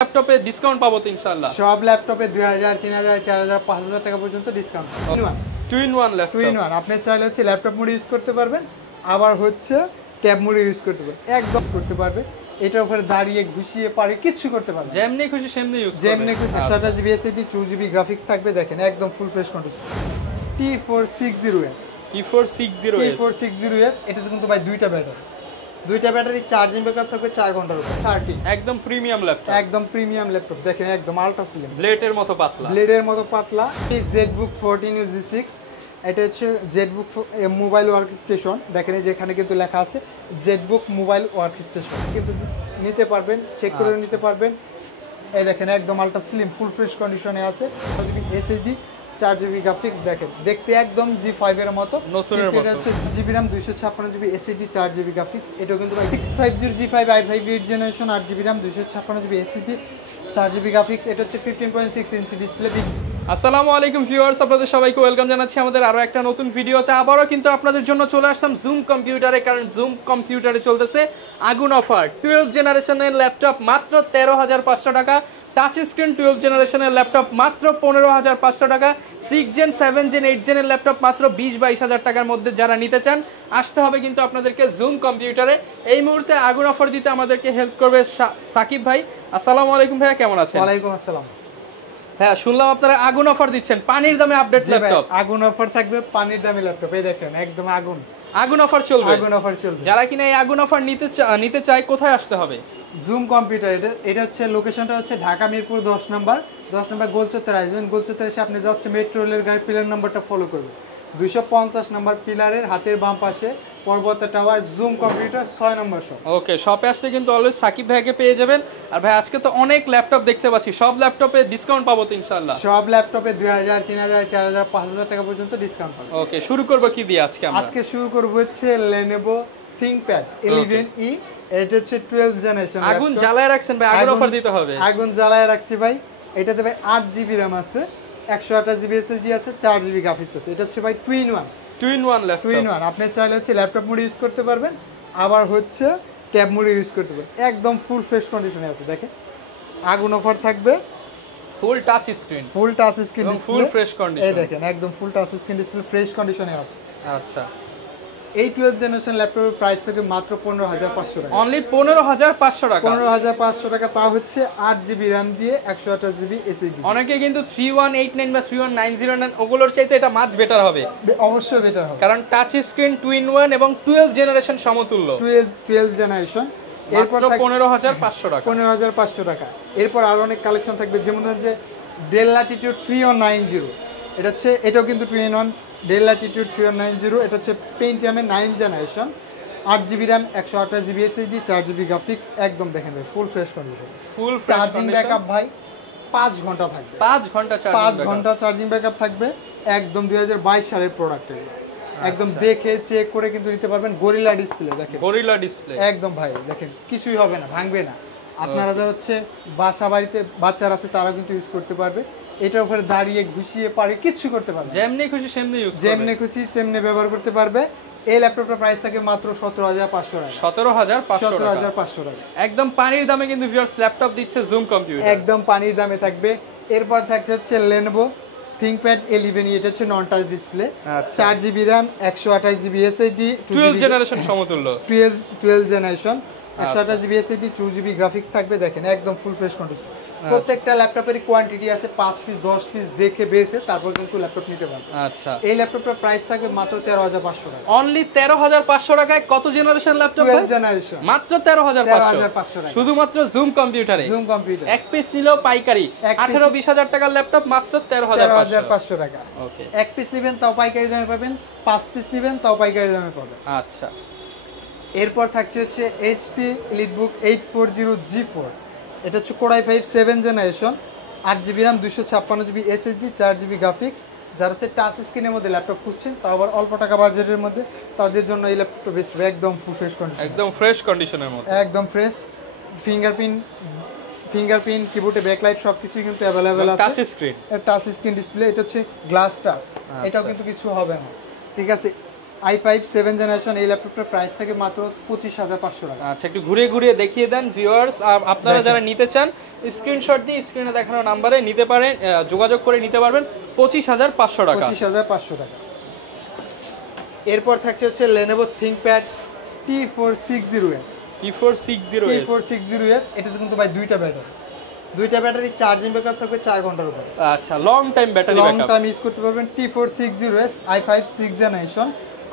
ল্যাপটপে ডিসকাউন্ট পাবো তো ইনশাআল্লাহ। সব ল্যাপটপে 2000 3000 4000 5000 টাকা পর্যন্ত discount. Two in one laptop, two in one. আপনি চাইলে হচ্ছে ল্যাপটপ মোড ইউজ করতে পারবেন, আবার হচ্ছে ট্যাব মোড ইউজ করতে পারবেন, একদম করতে পারবে। এটার উপরে দাঁড়িয়ে ঘুষিয়ে পারে কিছু করতে পারবে, যেমনি খুশি সেমনি ইউজ করবে। যেমনি খুশি। 128GB SSD 2GB গ্রাফিক্স থাকবে, দেখেন একদম full fresh condition. T460S T460S এটাতে কিন্তু ভাই দুইটা ব্যাটারি চার্জিং ব্যাকআপ থাকবে 4 ঘন্টার উপর 30। একদম প্রিমিয়াম ল্যাপটপ, একদম প্রিমিয়াম ল্যাপটপ, দেখেন একদম আলট্রা স্লিম, ব্লেডের মতো পাতলা। এই ZBook 14 G6, এটা হচ্ছে ZBook মোবাইল ওয়ার্ক স্টেশন। দেখেন এই যে এখানে কিন্তু লেখা আছে ZBook মোবাইল ওয়ার্ক স্টেশন, কিন্তু নিতে পারবেন, চেক করে নিতে পারবেন। এই দেখেন একদম আলট্রা স্লিম ফুল ফ্রেশ কন্ডিশনে আছে। 4GB SSD 4GB গ্রাফিক্স, দেখেন দেখতে একদম G5 এর মতো নতুনের মতো। এটা হচ্ছে GB RAM 256GB SSD 4GB graphics. এটাও কিন্তু 650 G5 i5 8th generation 8GB RAM 256GB SSD 4GB graphics. এটা হচ্ছে 15.6 ইঞ্চি ডিসপ্লে। আসসালামু আলাইকুম ভিউয়ার্স, আপনাদের সবাইকে ওয়েলকাম জানাচ্ছি আমাদের আরো একটা নতুন ভিডিওতে। আবারও কিন্তু আপনাদের জন্য চলে আসলাম জুম কম্পিউটারে, কারণ জুম কম্পিউটারে চলতেছে আগুন অফার। 12 জেনারেশনের ল্যাপটপ মাত্র 13,500 টাকা, টাচ স্ক্রিন 12 জেনারেশনের ল্যাপটপ মাত্র 15,500 টাকা, 6 জেন 7 জেন 8 জেনের ল্যাপটপ মাত্র 20-22 টাকার মধ্যে। যারা নিতে চান আসতে হবে কিন্তু আপনাদেরকে জুম কম্পিউটারে। এই মুহূর্তে আগুন অফার দিতে আমাদেরকে হেল্প করবে সাকিব ভাই। আসসালামু আলাইকুম ভাইয়া, কেমন আছেন? ওয়ালাইকুম আসসালাম। হ্যাঁ, শুনলাম আপনারা আগুন অফার দিচ্ছেন, পানির দামে আপডেট ল্যাপটপ। আগুন অফার থাকবে, পানির দামে ল্যাপটপ। এই দেখেন একদম আগুন অফার চলবে, আগুন অফার চলবে। যারা কিনা এই আগুন অফার নিতে চায় কোথায় আসতে হবে? Zoom computer. এটা হচ্ছে লোকেশনটা হচ্ছে ঢাকা মিরপুর 10 নম্বর গোলচত্বর আসবেন। গোলচত্বরে এসে আপনি জাস্ট মেট্রো রেলের গাড়ির পিলার নাম্বারটা ফলো করবেন। 250 নম্বর পিলারের হাতের বাম পাশে পর্বত টাওয়ার, জুম কম্পিউটার 6 নম্বর শপ। ওকে, শপে আসতে কিন্তু অলওয়েজ সাকিব ভাইকে পেয়ে যাবেন। আর ভাই আজকে তো অনেক ল্যাপটপ দেখতে পাচ্ছি, সব ল্যাপটপে ডিসকাউন্ট পাবো তো ইনশাআল্লাহ। সব ল্যাপটপে 2000 3000 4000 5000 টাকা পর্যন্ত ডিসকাউন্ট পাবেন। ওকে, শুরু করব কি দিয়ে আজকে আমরা? আজকে শুরু করব হচ্ছে Lenovo ThinkPad 11E। এটা হচ্ছে 12 জেনারেশন। আগুন জ্বালায় রাখছেন ভাই, আগুন অফার দিতে হবে। আগুন জ্বালায় রাখছি ভাই। এটাতে ভাই 8GB RAM আছে, 128GB SSD আছে, 4GB গ্রাফিক্স আছে। এটা হচ্ছে ভাই টু ইন ওয়ান ল্যাপটপ। আপনি চাইলে হচ্ছে ল্যাপটপ মোড ইউজ করতে পারবেন, আবার হচ্ছে ট্যাব মোড ইউজ করতে পারবেন। একদম ফুল ফ্রেশ কন্ডিশনে আছে। দেখেন আগুন অফার থাকবে, ফুল touch screen display, full fresh condition. এই দেখেন একদম ফুল টাচ স্ক্রিন ডিসপ্লে, ফ্রেশ কন্ডিশনে আছে। আচ্ছা, এই 12 জেনারেশন ল্যাপটপের প্রাইস থেকে মাত্র 15,500 টাকা। অনলি 15,500 টাকা। 15,500 টাকা, তা হচ্ছে 8GB RAM দিয়ে 128GB SSD। অনেকে কিন্তু 3189 বা 3190 ওগুলোর চাইতে এটা মাছ বেটার হবে, অবশ্যই বেটার হবে, কারণ টাচ স্ক্রিন 2-in-1 এবং 12 জেনারেশন সমতুল্য। 12 জেনারেশন। এরপর 15,500 টাকা। 15,500 টাকা। এরপর আরো অনেক কালেকশন থাকবে, যেমন হচ্ছে Dell Latitude 3190। এটা হচ্ছে, এটাও কিন্তু 2-in-1 Dell Latitude 3190। এটা হচ্ছে Pentium 9 generation, 8GB RAM 128GB SSD 4GB graphics. একদম দেখেন ভাই ফুল ফ্রেশ কন্ডিশন, ফুল চার্জিং ব্যাকআপ ভাই 5 ঘন্টা থাকবে। 5 ঘন্টা চার্জিং ব্যাকআপ থাকবে। একদম 2022 সালের প্রোডাক্ট, একদম দেখে চেক করে কিন্তু নিতে পারবেন। গরিলা ডিসপ্লে, দেখেন গরিলা ডিসপ্লে একদম ভাই, দেখেন কিছুই হবে না, ভাঙবে না। আপনারা যারা হচ্ছে বাসা বাড়িতে বাচ্চারা আছে তারা কিন্তু ইউজ করতে পারবে। এটার উপরে দাঁড়িয়ে ঘুষিয়ে পারে কিছু করতে পারবে, যেমনি খুশি সেমনি ইউজ করবে, যেমনি খুশি তেমনি ব্যবহার করতে পারবে। এই ল্যাপটপটার প্রাইস থাকে মাত্র 17,500 টাকা। 17,500 টাকা। একদম পানির দামে কিন্তু ভিউয়ার্স ল্যাপটপ দিচ্ছে জুম কম্পিউটার, একদম পানির দামে থাকবে। এরপর থাকছে হচ্ছে Lenovo ThinkPad 11E। এটা হচ্ছে নন touch display, 4GB RAM 128GB SSD 12 generation সমতুল্য। 12 generation 128GB SSD 2GB graphics থাকবে। দেখেন একদম ফুল ফ্রেশ কন্ডিশন। প্রত্যেকটা ল্যাপটপের কোয়ান্টিটি আছে 5 পিস 10 পিস দেখে বেছে তারপর কিন্তু ল্যাপটপ নিতে পারবেন। আচ্ছা, এই ল্যাপটপটার প্রাইস থাকবে মাত্র 13,500 টাকা। অনলি 13,500 টাকায় কত জেনারেশন ল্যাপটপ? 12 জেনারেশন, মাত্র 13,500 টাকা, শুধুমাত্র জুম কম্পিউটারে। জুম কম্পিউটার এক পিস নিলেও পাইকারি 18-20 হাজার টাকার ল্যাপটপ মাত্র 13,500 টাকা। ওকে, এক পিস নেবেন তাও পাইকারি দামে পাবেন, 5 পিস নেবেন তাও পাইকারি দামে পাবেন। আচ্ছা, এরপর থাকছে হচ্ছে HP EliteBook 840 G4। এটা হচ্ছে Core i5 7 generation, 8GB RAM 256GB SSD 4GB graphics. যারা হচ্ছে টাচ স্ক্রিনের মধ্যে ল্যাপটপ খুঁজছেন, তাও আবার অল্প টাকা বাজেটের মধ্যে, তাদের জন্য এই ল্যাপটপ বেস্ট। একদম ফুল ফ্রেশ কন্ডিশন, একদম ফ্রেশ কন্ডিশনের মধ্যে, একদম ফ্রেশ। ফিঙ্গারপ্রিন্ট কিবোর্ডে ব্যাকলাইট সবকিছুই কিন্তু অ্যাভেলেবেল আছে। Touch screen display. এটা হচ্ছে গ্লাস টাচ, এটাও কিন্তু কিছু হবে না, ঠিক আছে। i5 7 জেনারেশন এই ল্যাপটপটার প্রাইস থাকে মাত্র 25,500 টাকা। আচ্ছা, একটু ঘুরে ঘুরে দেখিয়ে দেন ভিউয়ার্স। আর আপনারা যারা নিতে চান স্ক্রিনশট দিয়ে স্ক্রিনে দেখানো নাম্বারে নিতে পারেন, যোগাযোগ করে নিতে পারবেন 25,500 টাকা। 25,500 টাকা। এরপর থাকছে হচ্ছে Lenovo ThinkPad T460s। T460s এটাতে কিন্তু ভাই দুইটা ব্যাটারি চার্জিং ব্যাকআপ থাকবে 4 ঘন্টার উপরে। আচ্ছা, long time battery backup, long time use করতে পারবেন। T460s i5 6 generation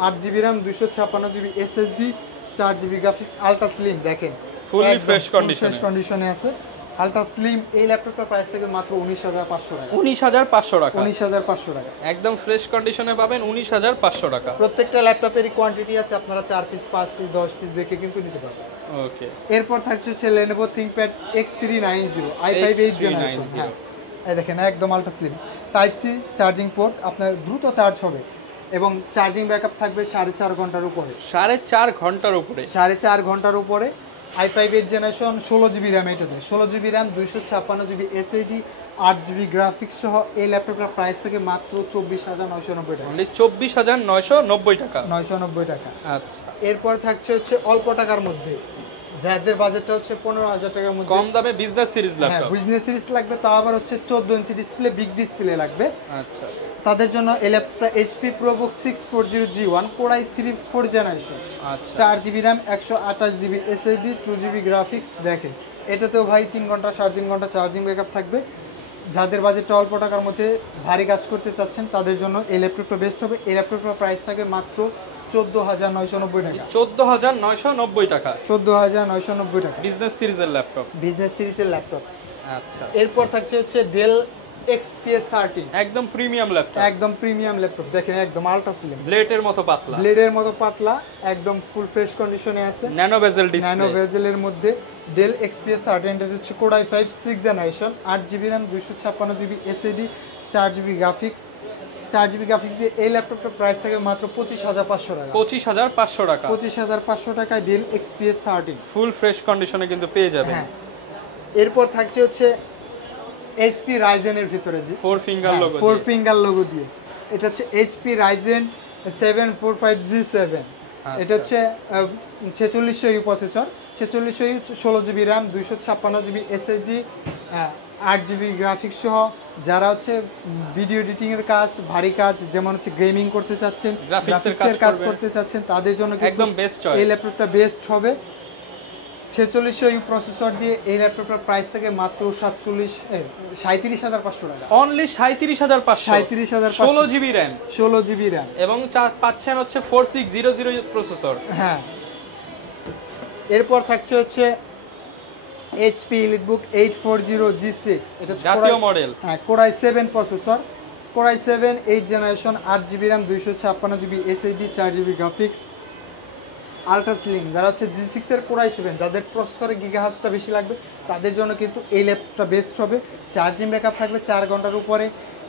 8GB RAM 256GB SSD 4GB graphics ultra slim. দেখেন ফুললি ফ্রেশ কন্ডিশনে আছে আলট্রা স্লিম। এই ল্যাপটপটার প্রাইস থেকে মাত্র 19,500 টাকা। 19,500 টাকা, 19,500 টাকা একদম ফ্রেশ কন্ডিশনে পাবেন 19,500 টাকা। প্রত্যেকটা ল্যাপটপেরই কোয়ান্টিটি আছে, আপনারা 4 পিস 5 পিস 10 পিস দেখে কিন্তু নিতে পারবেন। ওকে, এরপর থাকছে হচ্ছে Lenovo ThinkPad X390 i5 8 generation. হ্যাঁ, এই দেখেন একদম ultra slim, type C charging port, আপনার দ্রুত চার্জ হবে এবং চার্জিং ব্যাকআপ থাকবে 4.5 ঘন্টার উপরে। 4.5 ঘন্টার উপরে, 4.5 ঘন্টার উপরে। i5 8 জেনারেশন 16GB RAM, এটাতে 16GB RAM 256GB SSD 8GB graphics সহ এই ল্যাপটপটার প্রাইস থেকে মাত্র 24,990 টাকা। অনলি 24,990 টাকা। 990 টাকা। আচ্ছা, এরপর থাকছে হচ্ছে অল্প টাকার মধ্যে, যাদের বাজেটটা হচ্ছে 15,000 টাকার মধ্যে, কম দামে business series laptop. Business series লাগবে, তাও আবার হচ্ছে 14 ইঞ্চি ডিসপ্লে, বিগ ডিসপ্লে লাগবে। আচ্ছা, তাদের জন্য এই ল্যাপটপটা HP ProBook 640G1 Core i3 4 generation. আচ্ছা, 4GB RAM 128GB SSD 2GB graphics. দেখেন এটাতেও ভাই 3 ঘন্টা 3.5 ঘন্টা চার্জিং ব্যাকআপ থাকবে। যাদের বাজেটটা অল্প টাকার মধ্যে ভারী কাজ করতে চাচ্ছেন তাদের জন্য এই ল্যাপটপটা বেস্ট হবে। এই ল্যাপটপটার প্রাইস থাকে মাত্র 14,990 টাকা। 14,990 টাকা, 14,990 টাকা বিজনেস সিরিজের ল্যাপটপ। বিজনেস সিরিজের ল্যাপটপ। আচ্ছা, এরপর থাকছে হচ্ছে Dell XPS 13, একদম প্রিমিয়াম ল্যাপটপ, একদম প্রিমিয়াম ল্যাপটপ। দেখেন একদম আলট্রা স্লিম, ব্লেডের মতো পাতলা, ব্লেডের মতো পাতলা, একদম ফুল ফ্রেশ কন্ডিশনে আছে। ন্যানো বেজেল ন্যানো ডিসপ্লে, বেজেলের মধ্যে Dell XPS 13 এটা হচ্ছে Core i5 6 generation 8GB RAM 256GB SSD 4GB graphics. 4GB graphics দিয়ে এই ল্যাপটপটার প্রাইস থাকে মাত্র 25,500 টাকা। 25,500 টাকা, 25,500 টাকায় Dell XPS 13 ফুল ফ্রেশ কন্ডিশনে কিন্তু পেয়ে যাবেন। হ্যাঁ, এরপর থাকছে হচ্ছে HP Ryzen এর ভিতরে 4 ফিঙ্গার লোগো, 4 ফিঙ্গার লোগো দিয়ে। এটা হচ্ছে HP Ryzen 745G7। এটা হচ্ছে 4600 U processor, 4600 U 16GB RAM 256GB SSD 8GB graphics সহ। যারা হচ্ছে ভিডিও এডিটিং এর কাজ, ভারী কাজ, যেমন হচ্ছে গেমিং করতে চাচ্ছেন, গ্রাফিক্সের কাজ করতে চাচ্ছেন, তাদের জন্য একদম বেস্ট চয়েস। এই ল্যাপটপটা বেস্ট হবে। 4600 ইউ প্রসেসর দিয়ে এই ল্যাপটপটার প্রাইস থেকে মাত্র 37,500 টাকা। Only 37,500, 37,500, 16GB RAM, 16GB RAM এবং পাচ্ছেন হচ্ছে 4600 প্রসেসর। হ্যাঁ, এরপর থাকছে হচ্ছে HP EliteBook 840G6, এটা জাতীয় মডেল। হ্যাঁ, Core i7 processor, Core i7 8 generation 8GB RAM 256GB SSD 4GB graphics ultra slim. যারা হচ্ছে G6 এর Core i7, যাদের প্রসেসরে গিগাহার্টজটা বেশি লাগবে তাদের জন্য কিন্তু এই ল্যাপটপটা বেস্ট হবে। চার্জিং ব্যাকআপ থাকবে 4 ঘন্টার উপরে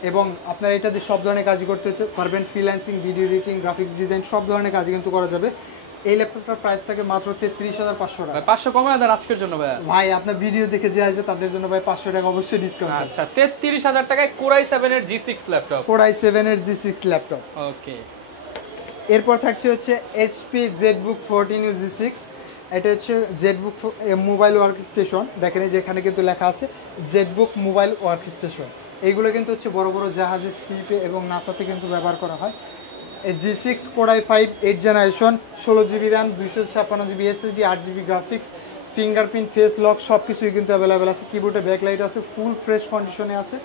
এবং আপনারা এটা দিয়ে সব ধরনের কাজ করতে পারবেন, freelancing, video editing, graphics design সব ধরনের কাজ কিন্তু করা যাবে। এই ল্যাপটপটার প্রাইস থাকে মাত্র 33,500 টাকা। 500 কমায় দেন আজকের জন্য ভাই। ভাই আপনার ভিডিও দেখে যে আসবে তাদের জন্য ভাই 500 টাকা অবশ্যই ডিসকাউন্ট। আচ্ছা, 33,000 টাকায় Core i7 এর G6 ল্যাপটপ। Core i7 এর G6 ল্যাপটপ। ওকে, এরপর থাকছে হচ্ছে HP ZBook 14U G6। এটা হচ্ছে ZBook মোবাইল ওয়ার্ক স্টেশন। দেখেন এই যে এখানে কিন্তু লেখা আছে ZBook মোবাইল ওয়ার্ক স্টেশন। এইগুলো কিন্তু হচ্ছে বড় বড় জাহাজে, শিপে এবং নাসাতে কিন্তু ব্যবহার করা হয়। G6 Core i5 8 generation 16GB RAM 256GB SSD 8GB graphics, fingerprint, face lock সব কিছুই কিন্তু অ্যাভেলেবেল আছে। কিবোর্ডে ব্যাকলাইট আছে, ফুল ফ্রেশ কন্ডিশনে আছে।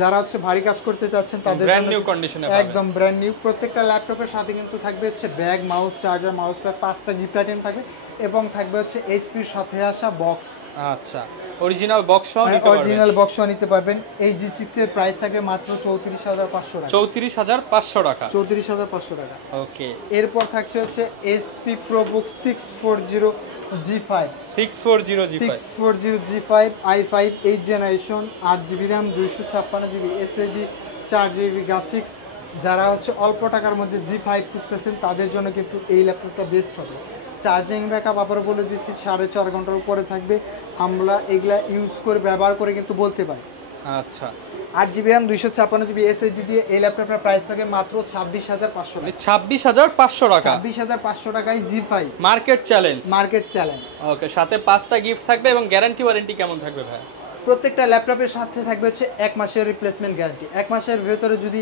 যারা হচ্ছে ভারী কাজ করতে চাচ্ছেন তাদের ব্র্যান্ড নিউ কন্ডিশনে, একদম ব্র্যান্ড নিউ। প্রত্যেকটা ল্যাপটপের সাথে কিন্তু থাকবে হচ্ছে bag, mouse, charger, mouse pad, 5টা গিফট আইটেম থাকবে এবং থাকবে হচ্ছে HPর সাথে আসা বক্স। আচ্ছা, অরিজিনাল বক্স সহ নিতে পারবেন, অরিজিনাল বক্স সহ নিতে পারবেন। এই G6 এর প্রাইস থাকবে মাত্র 34,500 টাকা। 34,500 টাকা, 34,500 টাকা। ওকে, এরপর থাকছে হচ্ছে HP ProBook 640G5, 640G5 i5 8 generation 8GB RAM 256GB SSD 4GB graphics. যারা হচ্ছে অল্প টাকার মধ্যে G5 খুঁজতেছেন তাদের জন্য কিন্তু এই ল্যাপটপটা বেস্ট হবে। চার্জিং ব্যাকআপ আবারও বলে দিচ্ছি 4.5 ঘন্টার উপরে থাকবে। আমরা এগুলা ইউজ করে ব্যবহার করে কিন্তু বলতে পারি। আচ্ছা, 8GB RAM 256GB SSD দিয়ে এই ল্যাপটপটার প্রাইস থাকে মাত্র 26,500 টাকা। 26,500 টাকা, 26,500 টাকায় G5 market challenge. Market challenge. Okay, সাথে 5টা গিফট থাকবে এবং গ্যারান্টি ওয়ারেন্টি কেমন থাকবে ভাই? প্রত্যেকটা ল্যাপটপের সাথে থাকবে হচ্ছে 1 মাসের রিপ্লেসমেন্ট গ্যারান্টি। 1 মাসের ভেতরে যদি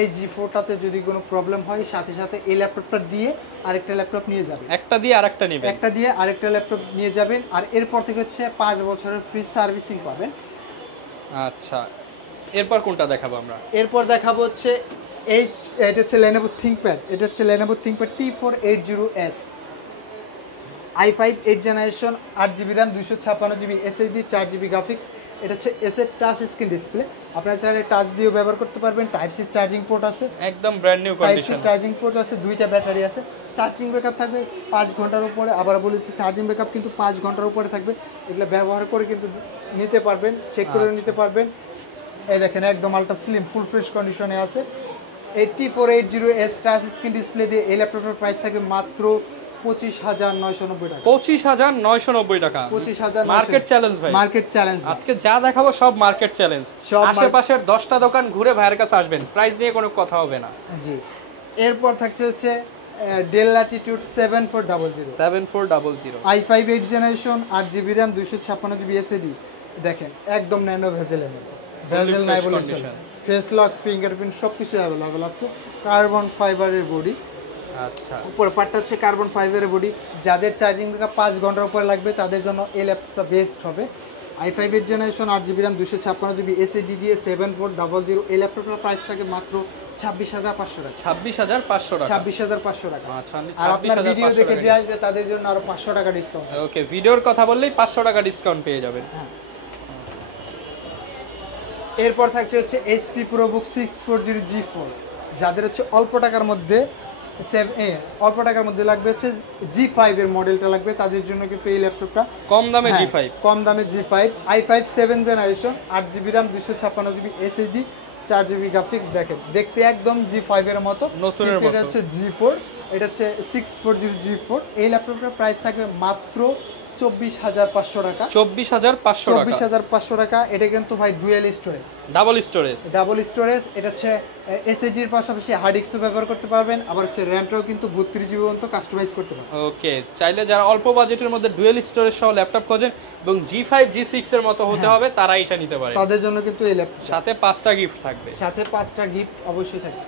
এই G4টাতে যদি কোনো প্রবলেম হয়, সাথে সাথে এই ল্যাপটপটা দিয়ে আরেকটা ল্যাপটপ নিয়ে যাবেন। একটা দিয়ে আরেকটা নেবেন। একটা দিয়ে আরেকটা ল্যাপটপ নিয়ে যাবেন, আর এরপর থেকে হচ্ছে 5 বছরের ফ্রি সার্ভিসিং পাবেন। আচ্ছা, এরপর কোনটা দেখাবো আমরা? এরপর দেখাবো হচ্ছে এটা হচ্ছে Lenovo ThinkPad। এটা হচ্ছে Lenovo ThinkPad T480S i5 8 generation, 8GB RAM 256GB SSD, 4GB graphics. এটা হচ্ছে এসএ টাচ স্ক্রিন ডিসপ্লে। আপনারা চাইলে টাচ দিয়েও ব্যবহার করতে পারবেন। টাইপ সি চার্জিং পোর্ট আছে, একদম brand new type C condition. Charging port আছে, 2টা ব্যাটারি আছে। চার্জিং ব্যাকআপ থাকবে 5 ঘন্টার উপরে। আবার বলেছি চার্জিং ব্যাকআপ কিন্তু 5 ঘন্টার উপরে থাকবে। এগুলো ব্যবহার করে কিন্তু নিতে পারবেন, চেক করে নিতে পারবেন। এই দেখেন একদম আলট্রা স্লিম ফুল ফ্রেশ কন্ডিশনে আছে। এই T480S টাচ স্ক্রিন ডিসপ্লে দিয়ে এই ল্যাপটপের প্রাইস থাকে মাত্র 25,990 টাকা। 25,990 টাকা, 25,990 মার্কেট চ্যালেঞ্জ ভাই। Market challenge. আজকে যা দেখাবো সব মার্কেট চ্যালেঞ্জ। আশেপাশের 10টা দোকান ঘুরে ভাইয়ের কাছে আসবেন, প্রাইস নিয়ে কোনো কথা হবে না। জি। এরপর থাকছে হচ্ছে del Latitude 7400 7400 i5 8 generation, 8GB RAM 256GB SSD। দেখেন একদম ন্যানো ভেজেলের মতো, ভেজেল নাই বলে চলে। ফেস লক, ফিঙ্গারপ্রিন্ট সবকিছু অ্যাভেলেবল আছে। কার্বন ফাইবারের বডি। আচ্ছা, উপর পার্টটা হচ্ছে কার্বন ফাইবারের বডি। যাদের চার্জিং ব্যাকআপ 5 ঘন্টার উপরে লাগবে তাদের জন্য এই ল্যাপটপটা বেস্ট হবে। i5 8 generation, 8GB RAM 256GB SSD দিয়ে 7400। এই ল্যাপটপটার প্রাইস থাকে মাত্র 26,500 টাকা। 26,500 টাকা। 26,500 টাকা। আচ্ছা, আর আপনার ভিডিও দেখে যে আসবে তাদের জন্য আরো 500 টাকা ডিসকাউন্ট। ওকে, ভিডিওর কথা বললেই 500 টাকা ডিসকাউন্ট পেয়ে যাবেন। এরপর থাকছে হচ্ছে HP ProBook 640 G4। যাদের হচ্ছে অল্প টাকার মধ্যে লাগবে হচ্ছে G5 এর মডেলটা লাগবে, তাদের জন্য কিন্তু এই ল্যাপটপটা কম দামে G5। কম দামে G5 i5 7 generation, 8GB RAM 256GB SSD, 4GB graphics. দেখেন দেখতে একদম G5 এর মতো, নতুনের মতো। এটা হচ্ছে G4, এটা হচ্ছে 640 G4। এই ল্যাপটপটার প্রাইস থাকবে মাত্র 24,500 টাকা। 24,500 টাকা। এটা কিন্তু ভাই ডুয়াল স্টোরেজ, ডাবল স্টোরেজ। এটা হচ্ছে এসএসডি এর পাশাপাশি হার্ড ডিস্কও ব্যবহার করতে পারবেন। আবার হচ্ছে র্যামটাও কিন্তু 32GB পর্যন্ত কাস্টমাইজ করতে পারবেন। ওকে, চাইলে যারা অল্প বাজেটের মধ্যে ডুয়াল স্টোরেজ সহ ল্যাপটপ খোঁজেন এবং G5 G6 এর মতো হতে হবে, তারা এটা নিতে পারে। তাদের জন্য কিন্তু এই ল্যাপটপ সাথে 5টা গিফট থাকবে। সাথে 5টা গিফট অবশ্যই থাকবে।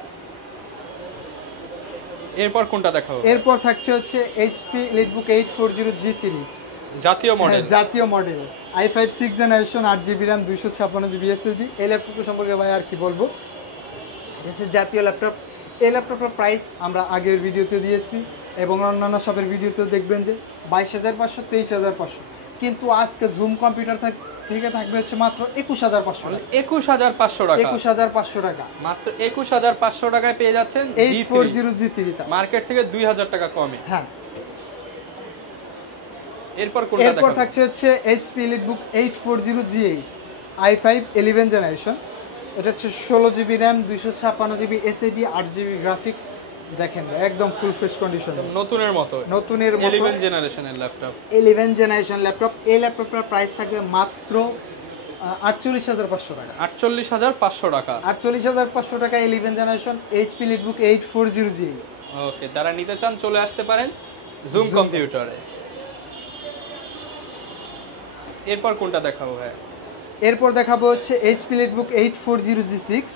এরপর কোনটা দেখাবো? এরপর থাকছে হচ্ছে HP EliteBook 840 G3 জাতীয় মডেল। জাতীয় model, i5 6 generation, 8GB RAM 256GB SSD। এই ল্যাপটপ সম্পর্কে ভাই আর কি বলবো, জাতীয় ল্যাপটপ। এই ল্যাপটপের প্রাইস আমরা আগের ভিডিওতে দিয়েছি এবং অন্যান্য সবের ভিডিওতেও দেখবেন যে 22,500, 23,500, কিন্তু আজকে জুম কম্পিউটার থেকে থাকবে হচ্ছে মাত্র 21,500 টাকা। 21,500 টাকা। 21,500 টাকা, মাত্র 21,500 টাকায় পেয়ে যাচ্ছেন 840 G3, মার্কেট থেকে 2,000 টাকা কমে। হ্যাঁ। এরপর থাকছে হচ্ছে HP EliteBook 840 G8 i5 11 generation. এটা হচ্ছে 16GB RAM 256GB SSD, 8GB graphics. দেখেন একদম ফুল ফ্রেশ কন্ডিশন, নতুনের মতো 11 জেনারেশনের ল্যাপটপ। 11 generation laptop. এই ল্যাপটপটার প্রাইস থাকবে মাত্র 48,500 টাকা। 48,500 টাকা। 48,500 টাকা 11 জেনারেশন HP EliteBook 840 G8। ওকে, যারা নিতে চান চলে আসতে পারেন জুম কম্পিউটারে। এরপর কোনটা দেখাবো ভাই? এরপর দেখাবো হচ্ছে HP EliteBook 840 G6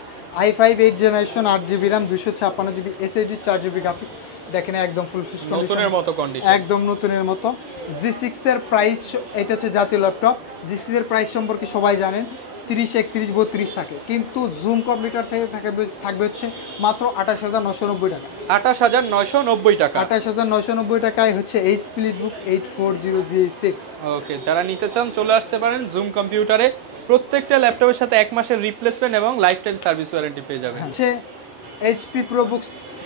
i5 8 generation, 8GB RAM 256GB SSD, 4GB graphics. দেখেন একদম ফুল ফ্রেশ কন্ডিশন, নতুনের মতো কন্ডিশন, একদম নতুনের মতো। G6 এর প্রাইস, এটা হচ্ছে জাতীয় ল্যাপটপ। G6 এর প্রাইস সম্পর্কে সবাই জানেন 30, 31, 32 থাকে, কিন্তু জুম কম্পিউটার থেকে থাকবে হচ্ছে মাত্র 28,990 টাকা। 28,990 টাকা। 28,990 টাকায় হচ্ছে HP EliteBook 840 G6। ওকে, যারা নিতে চান চলে আসতে পারেন জুম কম্পিউটারে। প্রত্যেকটা ল্যাপটপের সাথে 1 মাসের রিপ্লেসমেন্ট এবং লাইফ টাইম সার্ভিস ওয়ারেন্টি পেয়ে যাবেন। হচ্ছে HP ProBook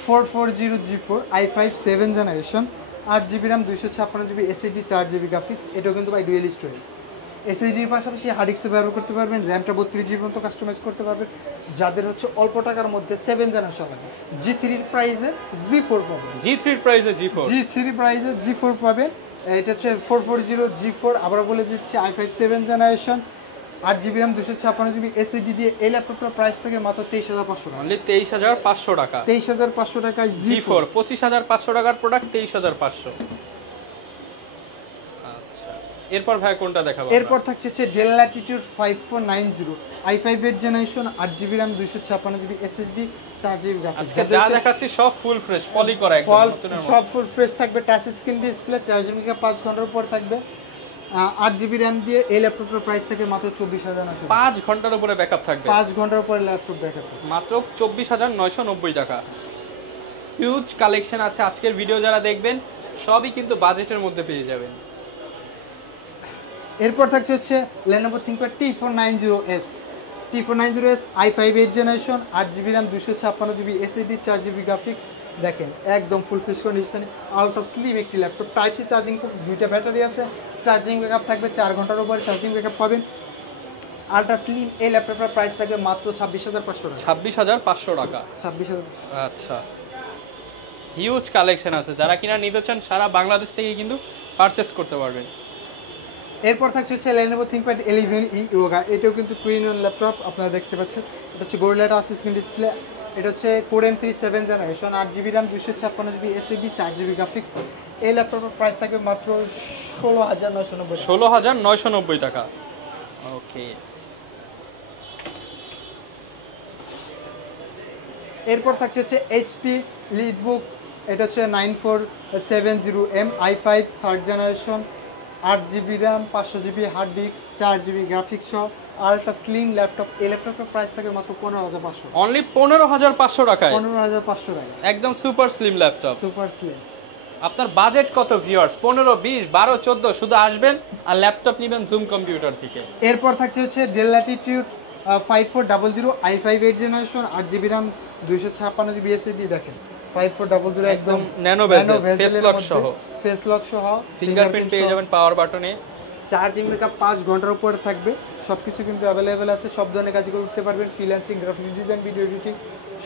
440 G4 i5 7 generation, 8GB RAM 256GB SSD, 4GB graphics. এটাও কিন্তু বাই ডুয়াল স্টোরেজ। এসএসডির পাশাপাশি হার্ড ডিস্কও ব্যবহার করতে পারবেন, র্যামটা 32GB পর্যন্ত কাস্টমাইজ করতে পারবেন। যাদের হচ্ছে অল্প টাকার মধ্যে 7 জেনারেশন লাগে, G3 এর প্রাইসে G4 পাবেন। G3 এর প্রাইসে G3 প্রাইসে G4 পাবেন। এটা হচ্ছে 440 G4। আবার বলে দিচ্ছি i5 7 generation, 8GB RAM 256GB SSD দিয়ে এই ল্যাপটপটার প্রাইস থাকে মাত্র 23500 টাকা। অনলি 23500 টাকা। 23500 টাকায় G4 25500 টাকার প্রোডাক্ট 23500। আচ্ছা, এরপর ভাই কোনটা দেখাবো? এরপর থাকছে হচ্ছে Dell Latitude 5490 i5 8th generation 8GB RAM 256GB SSD 4GB graphics. আজকে যা দেখাচ্ছি সব ফুল ফ্রেশ পলি করা একদম নতুনের মতো। সব ফুল ফ্রেশ থাকবে, touch screen display, charging backup 5 ঘন্টার উপর থাকবে। 8GB RAM দিয়ে এই ল্যাপটপের প্রাইস থাকে মাত্র 24990। 5 ঘন্টার উপরে ব্যাকআপ থাকবে। 5 ঘন্টার উপরে ল্যাপটপ ব্যাকআপ মাত্র 24990 টাকা। হিউজ কালেকশন আছে আজকের ভিডিও যারা দেখবেন সবই কিন্তু বাজেটের মধ্যে পেয়ে যাবেন। এরপর থাকছে হচ্ছে Lenovo ThinkPad T490S i5 8th generation 8GB RAM 256GB SSD 4GB graphics. দেখেন একদম ফুল ফ্রেশ কন্ডিশনে আলট্রা স্লিম একটি laptop. Type C charging port, দুইটা ব্যাটারি আছে, চার্জিং ব্যাকআপ থাকবে 4 ঘন্টার উপরে চার্জিং ব্যাকআপ পাবেন। আলট্রা স্লিম এই ল্যাপটপের প্রাইস থাকবে মাত্র 26500 টাকা। 26500 টাকা। 26000। আচ্ছা, হিউজ কালেকশন আছে, যারা কিনা নিতে চান সারা বাংলাদেশ থেকে কিন্তু পারচেস করতে পারবেন। এরপর থাকছে হচ্ছে Lenovo ThinkPad 11e Yoga। এটাও কিন্তু টুইন ল্যাপটপ, আপনারা দেখতে পাচ্ছেন। এটা হচ্ছে Gorilla Glass স্ক্রিন ডিসপ্লে। এটা হচ্ছে Core M3 7th generation 8GB RAM 256GB SSD 4GB graphics. এই ল্যাপটপের প্রাইস থাকবে মাত্র 16990। 16990 টাকা। ওকে, এরপর থাকছে হচ্ছে HP EliteBook। এটা হচ্ছে 9470M i5 3rd generation 8GB RAM 500GB hard disk 4GB graphics সহ আলট্রা স্লিম ল্যাপটপ। এই ল্যাপটপের প্রাইস থাকে মাত্র 15500। অনলি 15500 টাকায় 15500 টাকা একদম super slim laptop. Super slim. আপনার বাজেট কত ভিউয়ার্স? 15, 20, 12, 14, শুধু আসবেন আর ল্যাপটপ নেবেন জুম কম্পিউটার থেকে। এরপর থাকছে হচ্ছে Dell Latitude 5400 i5 8th generation 8GB RAM 256GB SSD। দেখেন 5400 একদম ন্যানো বেজেল, ফেস লক সহ, ফিঙ্গারপ্রিন্ট পেয়ে যাবেন পাওয়ার বাটনে। চার্জিং ব্যাকআপ 5 ঘন্টার উপরে থাকবে। সবকিছু কিন্তু অ্যাভেলেবেল আছে, সব ধরনের কাজ করতে পারবেন। Freelancing, graphics design, video editing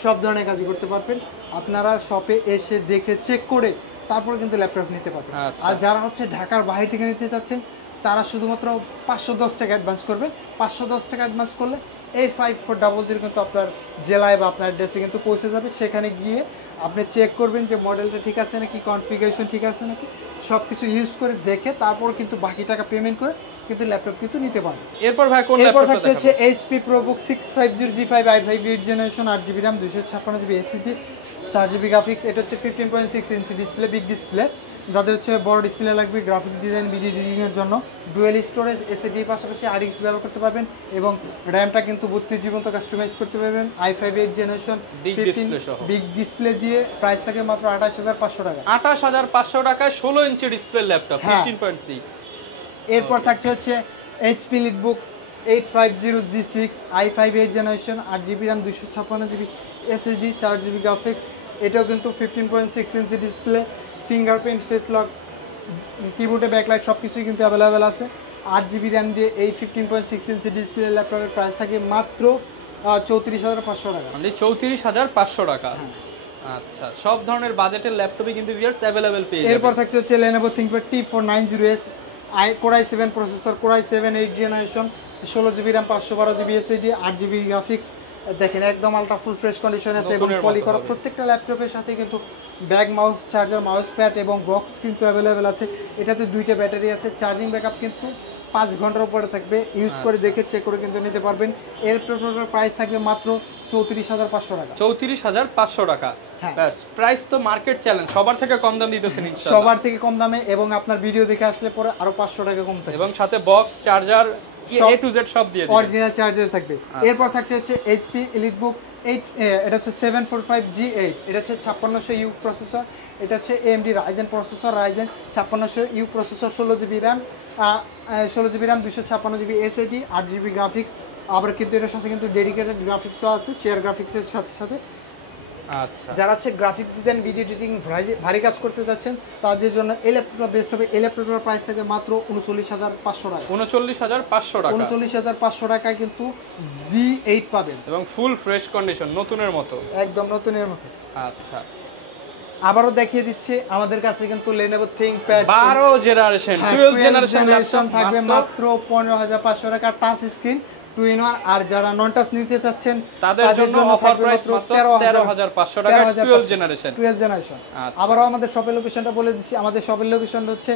সব ধরনের কাজ করতে পারবেন। আপনারা শপে এসে দেখে চেক করে তারপর কিন্তু ল্যাপটপ নিতে পারবেন। আর যারা হচ্ছে ঢাকার বাইরে থেকে নিতে চাচ্ছেন তারা শুধুমাত্র 510 টাকা অ্যাডভান্স করবেন। 510 টাকা অ্যাডভান্স করলে এই 5400 কিন্তু আপনার জেলায় বা আপনার ড্রেসে কিন্তু পৌঁছে যাবে। সেখানে গিয়ে আপনি চেক করবেন যে মডেলটা ঠিক আছে নাকি, কনফিগারেশন ঠিক আছে নাকি, সব কিছু ইউজ করে দেখে তারপর কিন্তু বাকি টাকা পেমেন্ট করে কিন্তু ল্যাপটপ কিন্তু নিতে পারবেন। এরপর ভাই কোন এরপর ল্যাপটপটা থাকছে হচ্ছে HP ProBook 650G5 i5 8th generation 8GB RAM 256GB SSD 4GB graphics. এটা হচ্ছে 15.6 ইঞ্চি ডিসপ্লে, বিগ ডিসপ্লে। যাদের হচ্ছে বড় ডিসপ্লে লাগবে গ্রাফিক্স ডিজাইন, ভিডিও এডিটিং এর জন্য ডুয়েল স্টোরেজ SSD পাশাপাশি RX ব্যবহার করতে পারবেন এবং র্যামটা কিন্তু 32GB মতো কাস্টমাইজ করতে পারবেন। i5 8th generation big display দিয়ে প্রাইস থাকে মাত্র 28500 টাকা। 28500 টাকায় 16 ইঞ্চি ডিসপ্লে ল্যাপটপ 15.6। এরপর থাকছে হচ্ছে HP EliteBook 850G6 i5 8th generation 8GB RAM 256GB SSD 4GB graphics. এটাও কিন্তু 15.6 inch display, fingerprint, face lock, কিবোর্ডে ব্যাকলাইট সব কিছুই কিন্তু অ্যাভেলেবেল আছে। 8GB RAM দিয়ে এই 15.6 ইঞ্চি ডিসপ্লে ল্যাপটপের প্রাইস থাকে মাত্র 34500 টাকা। মানে 34500 টাকা। আচ্ছা, সব ধরনের বাজেটের ল্যাপটপই কিন্তু ভিউয়ার্স अवेलेबल পেয়ে যাবেন। এরপর থাকছে হচ্ছে Lenovo ThinkPad T490S Core i7 processor, Core i7 8th generation 16GB RAM 512GB SSD 8GB graphics. দেখেন একদম আলট্রা ফুল ফ্রেশ কন্ডিশনে আছে এবং পলি করা। প্রত্যেকটা ল্যাপটপের সাথে কিন্তু bag, mouse, charger, mouse pad এবং বক্স কিন্তু অ্যাভেলেবেল আছে। এটাতে দুইটা ব্যাটারি আছে, চার্জিং ব্যাকআপ কিন্তু 5 ঘন্টার উপরে থাকবে। ইউজ করে দেখে চেক করে কিন্তু নিতে পারবেন। এর প্রাইস থাকবে মাত্র 34500 টাকা। 34500 টাকা। ব্যাস, প্রাইস তো মার্কেট চ্যালেঞ্জ, সবার থেকে কম দাম দিতেছেন ইনশাআল্লাহ। সবার থেকে কম দামে এবং আপনার ভিডিও দেখে আসলে পরে আরো 500 টাকা কম থাকবে এবং সাথে box, charger, A to Z সব দিয়ে দিবেন, অরিজিনাল চার্জার থাকবে। এরপর থাকছে হচ্ছে HP EliteBook 8, এটা হচ্ছে 745G8। এটা হচ্ছে 5600U প্রসেসর। এটা হচ্ছে AMD Ryzen processor, Ryzen 5600U processor, 16GB RAM 256GB SSD 8GB graphics. আবার কিন্তু এটার সাথে কিন্তু ডেডিকেটেড গ্রাফিক্সও আছে, শেয়ার গ্রাফিক্সের সাথে সাথে। আচ্ছা, যারা হচ্ছে গ্রাফিক ডিজাইন, ভিডিও এডিটিং ভারী কাজ করতে যাচ্ছেন তাদের জন্য এই ল্যাপটপটা বেস্ট হবে। এই ল্যাপটপের প্রাইস থাকে মাত্র 39500 টাকা। 39500 টাকা। 39500 টাকায় কিন্তু G8 পাবেন এবং ফুল ফ্রেশ কন্ডিশন, নতুনের মতো, একদম নতুনের মতো। আচ্ছা, আবারও দেখিয়ে দিচ্ছি আমাদের কাছে কিন্তু Lenovo ThinkPad 12 generation 12 generation generation থাকবে মাত্র 15,500 টাকা টাচ স্ক্রিন 2-in-1। আর যারা নন টাচ নিতে চাচ্ছেন তাদের জন্য অফার প্রাইস মাত্র 13,500 টাকা 12 জেনারেশন। আবারও আমাদের শপের লোকেশনটা বলে দিচ্ছি, আমাদের শপের লোকেশনটা হচ্ছে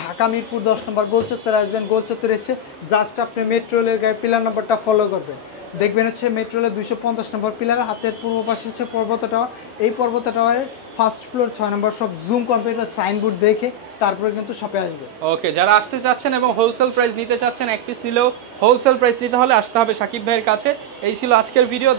ঢাকা মিরপুর 10 নম্বর গোল চত্বরে আসবেন। গোল চত্বরে এসে জাস্ট আপনি মেট্রো রেলের গাড়ির পিলার নাম্বারটা ফলো করবেন, দেখবেন হচ্ছে মেট্রো রেলের 250 নম্বর পিলার, হাতের পূর্ব পাশে হচ্ছে পর্বত টাওয়ার। এই পর্বত টাওয়ারের ফার্স্ট ফ্লোর 6 নম্বর শপ জুম কম্পিউটার সাইনবোর্ড দেখে তারপরে কিন্তু শপে আসবে। ওকে, যারা আসতে চাচ্ছেন এবং হোলসেল প্রাইস নিতে চাচ্ছেন, এক পিস নিলেও হোলসেল প্রাইস নিতে হলে আসতে হবে সাকিব ভাইয়ের কাছে। এই ছিল আজকের ভিডিও।